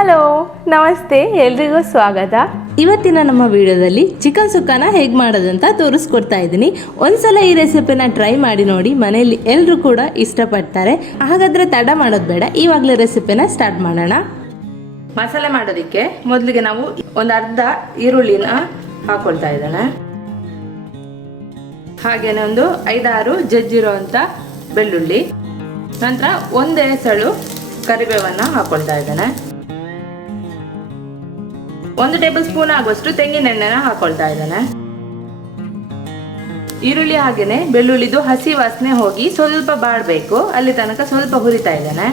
Hello ನಮಸ್ತೆ, ಎಲ್ರಿಗೂ ಸ್ವಾಗತ. ಇವತ್ತಿನ ನಮ್ಮ ವಿಡಿಯೋದಲ್ಲಿ ಚಿಕನ್ ಸುಕ್ಕಾನ ಹೇಗೆ ಮಾಡೋದಂತ ತೋರಿಸ್ಕೊಡ್ತಾ ಇದ್ದೀನಿ. ಒಂದ್ಸಲ ಈ ರೆಸಿಪಿನ ಟ್ರೈ ಮಾಡಿ ನೋಡಿ, ಮನೆಯಲ್ಲಿ ಎಲ್ಲರೂ ಕೂಡ ಇಷ್ಟಪಡ್ತಾರೆ. ಹಾಗಾದ್ರೆ ತಡ ಮಾಡೋದು ಬೇಡ, ಇವಾಗಲೇ ರೆಸಿಪಿನ ಸ್ಟಾರ್ಟ್ ಮಾಡೋಣ. ಮಸಾಲೆ ಮಾಡೋದಕ್ಕೆ ಮೊದಲಿಗೆ ನಾವು ಒಂದು ಅರ್ಧ ಈರುಳ್ಳಿನ ಹಾಕೊಳ್ತಾ ಇದ್ದಾನೆ. ಹಾಗೇನೆ ಒಂದು 5-6 ಜಜ್ಜಿರೋ ಅಂತ ಬೆಳ್ಳುಳ್ಳಿ, ನಂತರ ಒಂದು ಎಸಳು ಕರಿಬೇವನ್ನ ಹಾಕೊಳ್ತಾ ಇದ್ದಾನೆ. 1 ಟೇಬಲ್ ಸ್ಪೂನ್ ಆಗುವಷ್ಟು ತೆಂಗಿನ ಎಣ್ಣೆನ ಹಾಕೊಳ್ತಾ ಇದ್ದಾನೆ. ಈರುಳ್ಳಿ ಹಾಗೇನೆ ಬೆಳ್ಳುಳ್ಳಿದು ಹಸಿ ವಾಸನೆ ಹೋಗಿ ಸ್ವಲ್ಪ ಬಾಡಬೇಕು, ಅಲ್ಲಿ ತನಕ ಸ್ವಲ್ಪ ಹುರಿತಾ ಇದ್ದಾನೆ.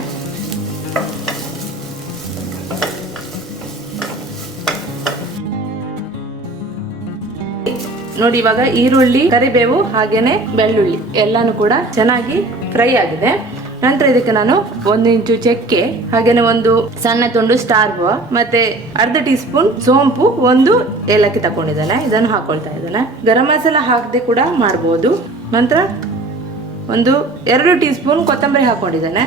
ನೋಡಿ, ಇವಾಗ ಈರುಳ್ಳಿ, ಕರಿಬೇವು ಹಾಗೇನೆ ಬೆಳ್ಳುಳ್ಳಿ ಎಲ್ಲಾನು ಕೂಡ ಚೆನ್ನಾಗಿ ಫ್ರೈ ಆಗಿದೆ. ನಂತರ ಇದಕ್ಕೆ ನಾನು 1 ಇಂಚು ಚಕ್ಕೆ, ಹಾಗೇನೆ ಒಂದು ಸಣ್ಣ ತುಂಡು ಸ್ಟಾರ್ ಹೂವು, ಮತ್ತೆ ಅರ್ಧ ಟೀ ಸ್ಪೂನ್ ಸೋಂಪು, 1 ಏಲಕ್ಕಿ ತಗೊಂಡಿದ್ದಾನೆ, ಇದನ್ನು ಹಾಕೊಳ್ತಾ ಇದ್ದಾನೆ. ಗರಂ ಮಸಾಲ ಹಾಕದೆ ಕೂಡ ಮಾಡಬಹುದು. ನಂತರ ಒಂದು 2 ಟೀ ಸ್ಪೂನ್ ಕೊತ್ತಂಬರಿ ಹಾಕೊಂಡಿದ್ದಾನೆ,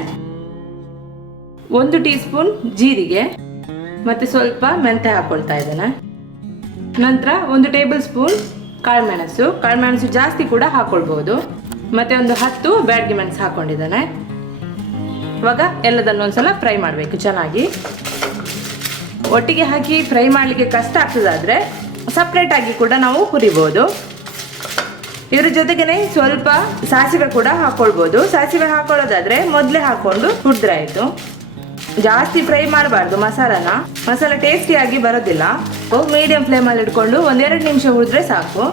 1 ಟೀ ಸ್ಪೂನ್ ಜೀರಿಗೆ, ಮತ್ತೆ ಸ್ವಲ್ಪ ಮೆಂತೆ ಹಾಕೊಳ್ತಾ ಇದ್ದಾನೆ. ನಂತರ 1 ಟೇಬಲ್ ಸ್ಪೂನ್ ಕಾಳುಮೆಣಸು ಜಾಸ್ತಿ ಕೂಡ ಹಾಕೊಳ್ಬಹುದು, ಮತ್ತೆ ಒಂದು 10 ಬ್ಯಾಡಗಿ ಮೆಣಸು ಹಾಕೊಂಡಿದ್ದಾನೆ. ಇವಾಗ ಎಲ್ಲದನ್ನು ಒಂದ್ಸಲ ಫ್ರೈ ಮಾಡಬೇಕು ಚೆನ್ನಾಗಿ. ಒಟ್ಟಿಗೆ ಹಾಕಿ ಫ್ರೈ ಮಾಡಲಿಕ್ಕೆ ಕಷ್ಟ ಆಗ್ತದಾದ್ರೆ ಸಪ್ರೇಟ್ ಆಗಿ ಕೂಡ ನಾವು ಹುರಿಬಹುದು. ಇದ್ರ ಜೊತೆಗೇನೆ ಸ್ವಲ್ಪ ಸಾಸಿವೆ ಕೂಡ ಹಾಕೊಳ್ಬಹುದು. ಸಾಸಿವೆ ಹಾಕೊಳ್ಳೋದಾದ್ರೆ ಮೊದಲೇ ಹಾಕೊಂಡು ಹುರಿದ್ರೆ ಆಯ್ತು. ಜಾಸ್ತಿ ಫ್ರೈ ಮಾಡಬಾರ್ದು ಮಸಾಲ ಟೇಸ್ಟಿಯಾಗಿ ಬರೋದಿಲ್ಲ. ಮೀಡಿಯಂ ಫ್ಲೇಮಲ್ಲಿ ಇಟ್ಕೊಂಡು 1-2 ನಿಮಿಷ ಹುರಿದ್ರೆ ಸಾಕು.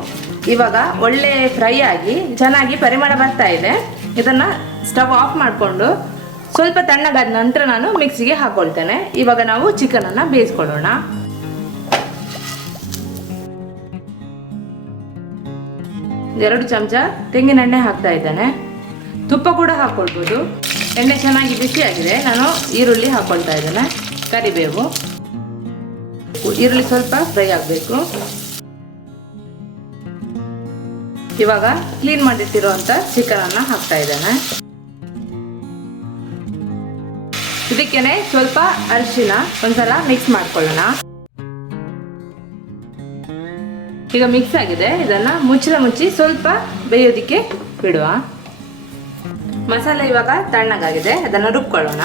ಇವಾಗ ಒಳ್ಳೆ ಫ್ರೈ ಆಗಿ ಚೆನ್ನಾಗಿ ಪರಿಮಳ ಬರ್ತಾ ಇದೆ. ಇದನ್ನ ಸ್ಟವ್ ಆಫ್ ಮಾಡಿಕೊಂಡು ಸ್ವಲ್ಪ ತಣ್ಣಗಾದ ನಂತರ ನಾನು ಮಿಕ್ಸಿಗೆ ಹಾಕೊಳ್ತೇನೆ. ಇವಾಗ ನಾವು ಚಿಕನ್ ಅನ್ನ ಬೇಯಿಸ್ಕೊಳ್ಳೋಣ. ಎರಡು ಚಮಚ ತೆಂಗಿನ ಎಣ್ಣೆ ಹಾಕ್ತಾ ಇದ್ದೇನೆ. ತುಪ್ಪ ಕೂಡ ಹಾಕೊಳ್ಬೋದು. ಎಣ್ಣೆ ಚೆನ್ನಾಗಿ ಬಿಸಿಯಾಗಿದೆ. ನಾನು ಈರುಳ್ಳಿ ಹಾಕೊಳ್ತಾ ಇದ್ದೇನೆ, ಕರಿಬೇವು, ಈರುಳ್ಳಿ ಸ್ವಲ್ಪ ಫ್ರೈ ಆಗಬೇಕು. ಇವಾಗ ಕ್ಲೀನ್ ಮಾಡಿಟ್ಟಿರುವಂತ ಚಿಕನ್ ಅನ್ನ ಹಾಕ್ತಾ ಇದ್ದೇನೆ. ಇದಕ್ಕೇನೆ ಸ್ವಲ್ಪ ಅರಿಶಿನ, ಒಂದ್ಸಲ ಮಿಕ್ಸ್ ಮಾಡ್ಕೊಳ್ಳೋಣ. ಈಗ ಮಿಕ್ಸ್ ಆಗಿದೆ, ಇದನ್ನ ಮುಚ್ಚಿ ಸ್ವಲ್ಪ ಬೇಯೋದಿಕ್ಕೆ ಬಿಡುವ. ಮಸಾಲೆ ಇವಾಗ ತಣ್ಣಗಾಗಿದೆ, ಅದನ್ನು ರುಬ್ಕೊಳ್ಳೋಣ.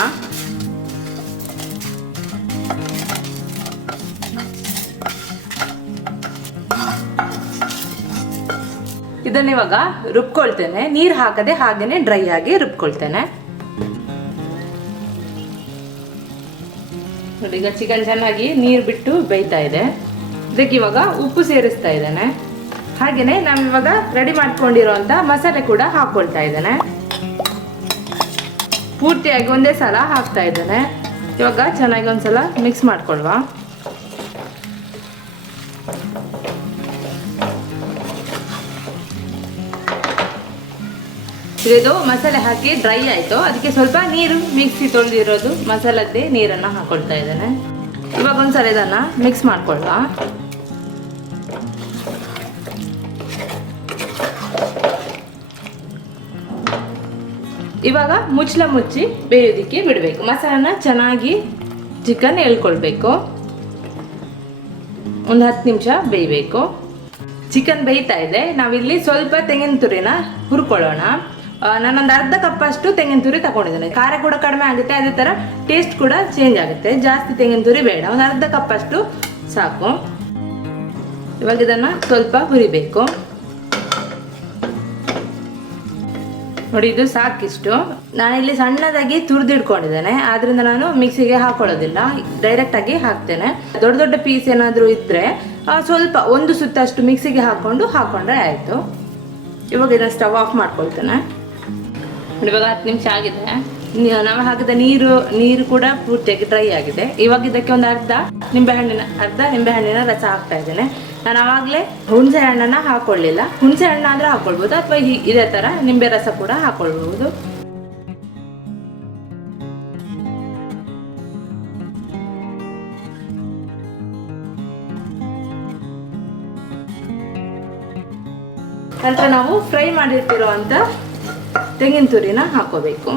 ಇದನ್ನ ಇವಾಗ ರುಬ್ಕೊಳ್ತೇನೆ, ನೀರು ಹಾಕದೆ ಹಾಗೇನೆ ಡ್ರೈ ಆಗಿ ರುಬ್ಕೊಳ್ತೇನೆ. ನೋಡಿ, ಈಗ ಚಿಕನ್ ಚೆನ್ನಾಗಿ ನೀರು ಬಿಟ್ಟು ಬೇಯ್ತಾ ಇದೆ. ಇದಕ್ಕೆ ಇವಾಗ ಉಪ್ಪು ಸೇರಿಸ್ತಾ ಇದ್ದೇನೆ. ಹಾಗೇನೆ ನಾವಿವಾಗ ರೆಡಿ ಮಾಡ್ಕೊಂಡಿರುವಂತ ಮಸಾಲೆ ಕೂಡ ಹಾಕೊಳ್ತಾ ಇದ್ದೇನೆ. ಪೂರ್ತಿಯಾಗಿ ಒಂದೇ ಸಲ ಹಾಕ್ತಾ ಇದ್ದೇನೆ. ಇವಾಗ ಚೆನ್ನಾಗಿ ಒಂದ್ಸಲ ಮಿಕ್ಸ್ ಮಾಡ್ಕೊಳ್ವ. ಇದು ಮಸಾಲೆ ಹಾಕಿ ಡ್ರೈ ಆಯ್ತು, ಅದಕ್ಕೆ ಸ್ವಲ್ಪ ನೀರು ಮಿಕ್ಸಿ ತೊಳೆದಿರೋದು ಮಸಾಲದ್ದೇ ನೀರನ್ನ ಹಾಕೊಳ್ತಾ ಇದ್ದೇನೆ. ಇವಾಗ ಒಂದ್ಸಲ ಇದನ್ನ ಮಿಕ್ಸ್ ಮಾಡ್ಕೊಳ್ವ. ಇವಾಗ ಮುಚ್ಚಿ ಬೇಯೋದಿಕ್ಕೆ ಬಿಡಬೇಕು. ಮಸಾಲನ ಚೆನ್ನಾಗಿ ಚಿಕನ್ ಎಳ್ಕೊಳ್ಬೇಕು. ಒಂದು 10 ನಿಮಿಷ ಬೇಯಬೇಕು. ಚಿಕನ್ ಬೇಯ್ತಾ ಇದೆ. ನಾವಿಲ್ಲಿ ಸ್ವಲ್ಪ ತೆಂಗಿನ ತುರಿನ ಹುರ್ಕೊಳ್ಳೋಣ. ನಾನೊಂದು ಅರ್ಧ ಕಪ್ ಅಷ್ಟು ತೆಂಗಿನ ತುರಿ ತಗೊಂಡಿದ್ದೇನೆ. ಖಾರ ಕೂಡ ಕಡಿಮೆ ಆಗುತ್ತೆ, ಅದೇ ತರ ಟೇಸ್ಟ್ ಕೂಡ ಚೇಂಜ್ ಆಗುತ್ತೆ. ಜಾಸ್ತಿ ತೆಂಗಿನ ತುರಿ ಬೇಡ, ಒಂದು ಅರ್ಧ ಕಪ್ ಅಷ್ಟು ಸಾಕು. ಇವಾಗ ಇದನ್ನ ಸ್ವಲ್ಪ ಹುರಿಬೇಕು. ನೋಡಿ, ಇದು ಸಾಕಿಷ್ಟು. ನಾನಿಲ್ಲಿ ಸಣ್ಣದಾಗಿ ತುರಿದಿಡ್ಕೊಂಡಿದ್ದೇನೆ, ಆದ್ರಿಂದ ನಾನು ಮಿಕ್ಸಿಗೆ ಹಾಕೊಳ್ಳೋದಿಲ್ಲ, ಡೈರೆಕ್ಟ್ ಆಗಿ ಹಾಕ್ತೇನೆ. ದೊಡ್ಡ ಪೀಸ್ ಏನಾದ್ರು ಇದ್ರೆ ಸ್ವಲ್ಪ 1 ಸುತ್ತಷ್ಟು ಮಿಕ್ಸಿಗೆ ಹಾಕೊಂಡ್ರೆ ಆಯ್ತು. ಇವಾಗ ಇದನ್ನ ಸ್ಟವ್ ಆಫ್ ಮಾಡ್ಕೊಳ್ತೇನೆ. ಇವಾಗ 10 ನಿಮಿಷ ಆಗಿದೆ. ನಾವು ಹಾಕಿದ ನೀರು ಕೂಡ ಪೂರ್ತಿಯಾಗಿ ಡ್ರೈ ಆಗಿದೆ. ಇವಾಗ ಇದಕ್ಕೆ ಒಂದು ಅರ್ಧ ನಿಂಬೆಹಣ್ಣಿನ ರಸ ಹಾಕ್ತಾ ಇದ್ದೇನೆ. ನಾನು ಆವಾಗಲೇ ಹುಣಸೆ ಹಣ್ಣನ್ನ ಹಾಕೊಳ್ಳಿಲ್ಲ. ಹುಣಸೆ ಹಣ್ಣಾದ್ರೆ ಹಾಕೊಳ್ಬೋದು, ಅಥವಾ ಇದೇ ತರ ನಿಂಬೆ ರಸ ಕೂಡ ಹಾಕೊಳ್ಬಹುದು. ನಂತರ ನಾವು ಫ್ರೈ ಮಾಡಿರ್ತಿರುವಂತ ತೆಂಗಿನ ತುರಿನ ಹಾಕೋಬೇಕು.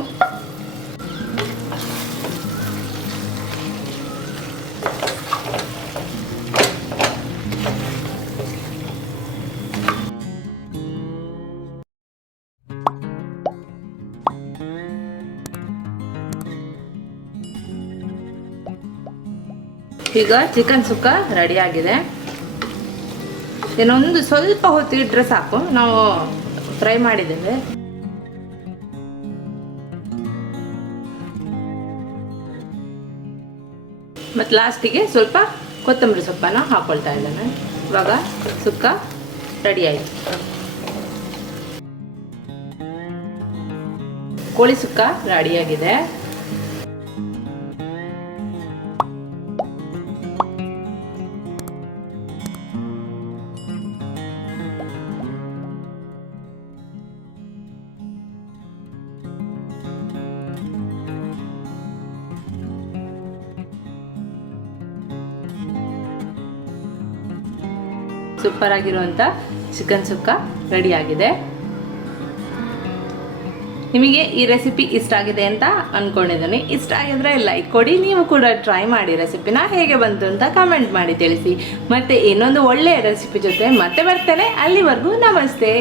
ಈಗ ಚಿಕನ್ ಸುಕ್ಕ ರೆಡಿ ಆಗಿದೆ. ಇನ್ನೊಂದು ಸ್ವಲ್ಪ ಹೊತ್ತು ಇಟ್ಟರೆ ಸಾಕು, ನಾವು ಫ್ರೈ ಮಾಡಿದ್ದೇವೆ. ಮತ್ತು ಲಾಸ್ಟಿಗೆ ಸ್ವಲ್ಪ ಕೊತ್ತಂಬರಿ ಸೊಪ್ಪನ್ನು ಹಾಕೊಳ್ತಾ ಇದ್ದೇನೆ. ಇವಾಗ ಸುಕ್ಕ ರೆಡಿ ಆಯಿತು. ಕೋಳಿ ಸುಕ್ಕ ರೆಡಿಯಾಗಿದೆ. ಸೂಪರ್ ಆಗಿರುವಂಥ ಚಿಕನ್ ಸುಕ್ಕ ರೆಡಿ ಆಗಿದೆ. ನಿಮಗೆ ಈ ರೆಸಿಪಿ ಇಷ್ಟ ಆಗಿದೆ ಅಂತ ಅಂದ್ಕೊಂಡಿದ್ದೀನಿ. ಇಷ್ಟ ಆಗಿದ್ರೆ ಲೈಕ್ ಕೊಡಿ. ನೀವು ಕೂಡ ಟ್ರೈ ಮಾಡಿ ರೆಸಿಪಿನ. ಹೇಗೆ ಬಂತು ಅಂತ ಕಮೆಂಟ್ ಮಾಡಿ ತಿಳಿಸಿ. ಮತ್ತೆ ಇನ್ನೊಂದು ಒಳ್ಳೆಯ ರೆಸಿಪಿ ಜೊತೆ ಮತ್ತೆ ಬರ್ತೇನೆ. ಅಲ್ಲಿವರೆಗೂ ನಮಸ್ತೆ.